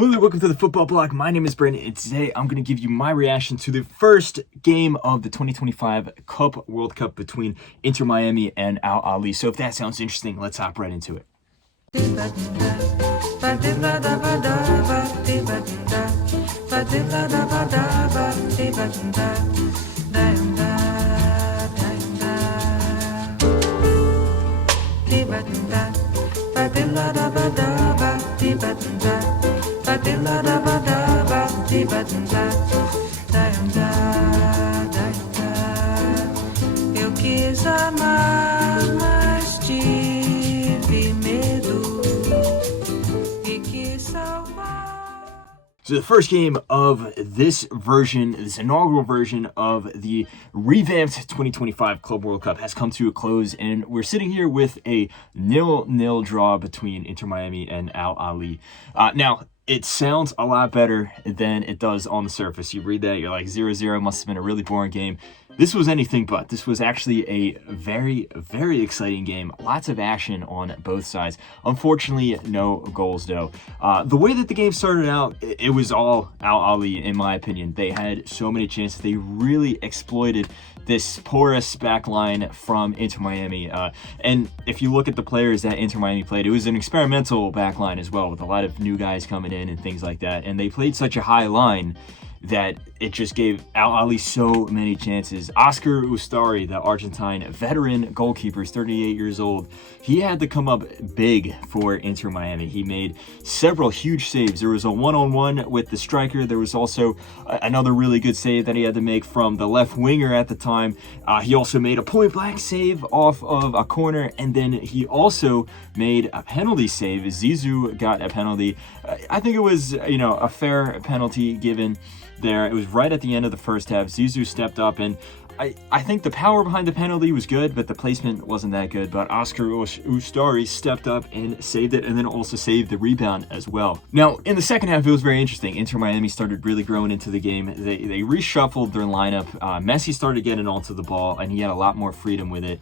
Hello, welcome to the Football Bloc. My name is Brandon, and today I'm going to give you my reaction to the first game of the 2025 World Cup between Inter Miami and Ahly. So if that sounds interesting, let's hop right into it. Eu quis amar, mas tive medo e quis salvar. So the first game of this inaugural version of the revamped 2025 Club World Cup has come to a close, and we're sitting here with a 0-0 draw between Inter Miami and Ahly. Now, it sounds a lot better than it does on the surface. You read that, you're like 0-0, must have been a really boring game. This was anything but. This was actually a very, very exciting game. Lots of action on both sides. Unfortunately, no goals, though. The way that the game started out, it was all Ahly, in my opinion. They had so many chances. They really exploited this porous back line from Inter Miami. And if you look at the players that Inter Miami played, it was an experimental back line as well, with a lot of new guys coming in and things like that. And they played such a high line that it just gave Ahly so many chances. Oscar Ustari, the Argentine veteran goalkeeper, is 38 years old. He had to come up big for Inter Miami. He made several huge saves. There was a one-on-one with the striker. There was also another really good save that he had to make from the left winger at the time. He also made a point-blank save off of a corner, and then he also made a penalty save. Zizou got a penalty. I think it was, a fair penalty given there. It was right at the end of the first half. Zizou stepped up, and I think the power behind the penalty was good, but the placement wasn't that good. But Oscar Ustari stepped up and saved it, and then also saved the rebound as well. Now, in the second half, it was very interesting. Inter Miami started really growing into the game. They reshuffled their lineup. Messi started getting onto the ball, and he had a lot more freedom with it.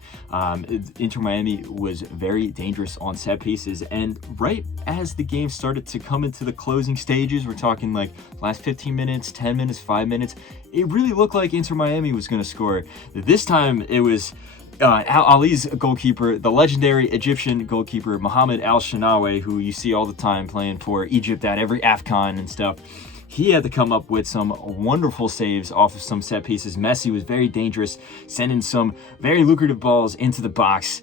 Inter Miami was very dangerous on set pieces, and right as the game started to come into the closing stages, we're talking like last 15 minutes, 10 minutes, 5 minutes, it really looked like Inter Miami was going to score. This time it was Ahly's goalkeeper, the legendary Egyptian goalkeeper Mohamed Al Shanawi, who you see all the time playing for Egypt at every AFCON and stuff. He had to come up with some wonderful saves off of some set pieces. Messi was very dangerous, sending some very lucrative balls into the box.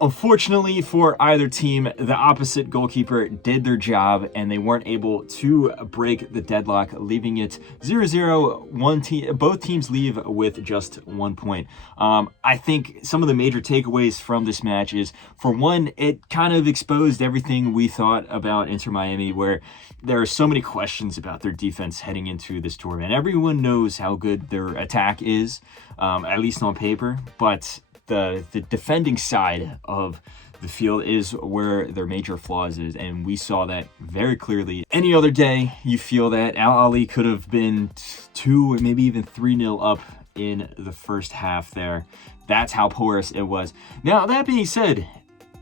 Unfortunately for either team, the opposite goalkeeper did their job, and they weren't able to break the deadlock, leaving it 0-0. Both teams leave with just 1 point. I think some of the major takeaways from this match is, for one, it kind of exposed everything we thought about Inter Miami, where there are so many questions about their defense heading into this tournament. Everyone knows how good their attack is, at least on paper, but the defending side of the field is where their major flaws is, and we saw that very clearly. Any other day, you feel that Ahly could have been 2 or maybe even 3-0 up in the first half there. That's how porous it was. Now, that being said,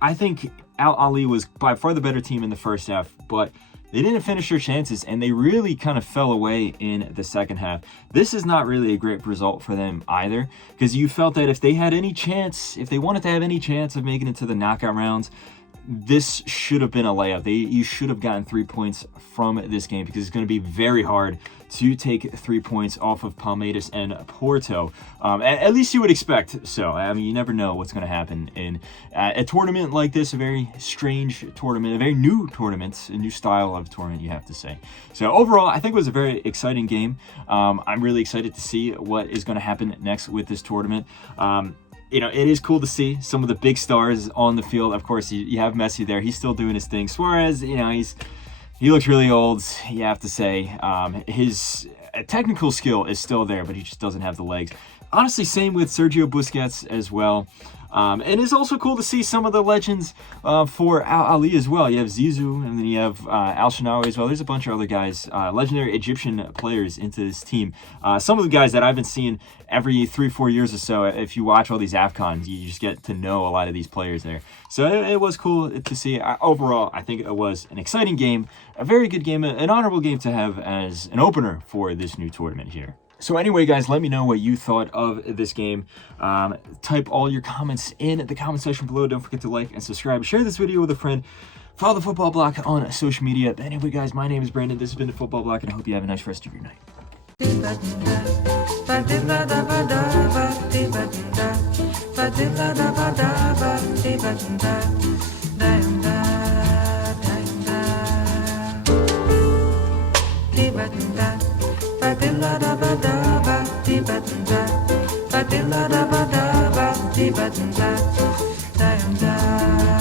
I think Ahly was by far the better team in the first half, but they didn't finish their chances, and they really kind of fell away in the second half. This is not really a great result for them either, because you felt that if they had any chance, if they wanted to have any chance of making it to the knockout rounds, this should have been a layup. You should have gotten 3 points from this game, because it's going to be very hard to take 3 points off of Palmeiras and Porto. At least you would expect so. I mean, you never know what's going to happen in a tournament like this, a very strange tournament, a very new tournament, a new style of tournament, you have to say. So overall, I think it was a very exciting game. I'm really excited to see what is going to happen next with this tournament. It is cool to see some of the big stars on the field. Of course, you have Messi there. He's still doing his thing. Suarez, he looks really old, you have to say. His technical skill is still there, but he just doesn't have the legs. honestly, same with Sergio Busquets as well. And it's also cool to see some of the legends for Ahly as well. You have Zizou, and then you have Al Shanawi as well. There's a bunch of other guys, legendary Egyptian players into this team. Some of the guys that I've been seeing every 3-4 years or so. If you watch all these AFCONs, you just get to know a lot of these players there. So it was cool to see. Overall, I think it was an exciting game, a very good game, an honorable game to have as an opener for this new tournament here. So anyway, guys, let me know what you thought of this game. Type all your comments in the comment section below. Don't forget to like and subscribe. Share this video with a friend. Follow the Football Bloc on social media. But anyway, guys, my name is Brandon. This has been the Football Bloc, and I hope you have a nice rest of your night. Ba-da-ba-da-ba-da-ba-dee-ba-da-da, ba-da-da-ba-da-ba-dee-ba-da-da, da-da-da.